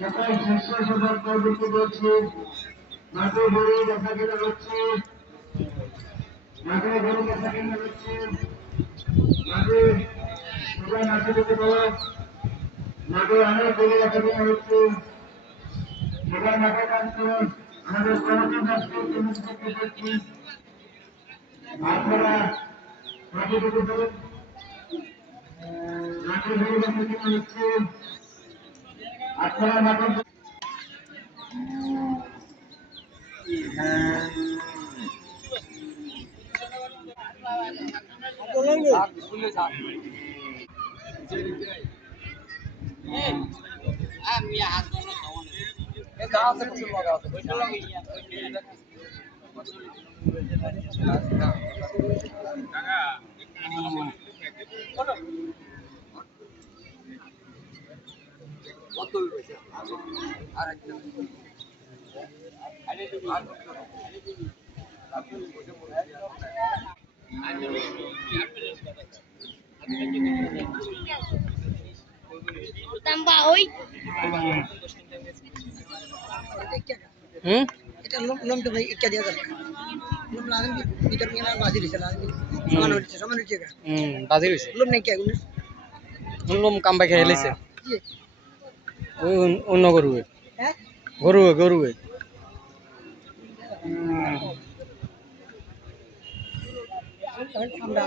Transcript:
সকল স্বেচ্ছাসেবক কর্মীকে বলছি মাঠে গরু দেখা কেনা হচ্ছে, মাঠে গরু দেখা কেনা হচ্ছে, মাঠে সবাই মাঠে যেতে পারো, মাঠে অনেক গরু দেখা কেনা হচ্ছে, সবাই মাঠে কাজ করো। আমাদের কমিটি কাজকে করতে করছি আপনারা মাঠে যেতে পারো, মাঠে গরু দেখা কেনা হচ্ছে, আপনারা মাঠে এটা লোম তো ভাই একটা দিয়া দরকার লোম লাগেন ভিতর নিয়ে না বাজি দিছে লাগেন সমান হচ্ছে বাজি হইছে লোম নাই কে গুলো লোম কামবা খেয়ে লাইছে কি অন্য গরু হ্যাঁ গরু ঠান্ডা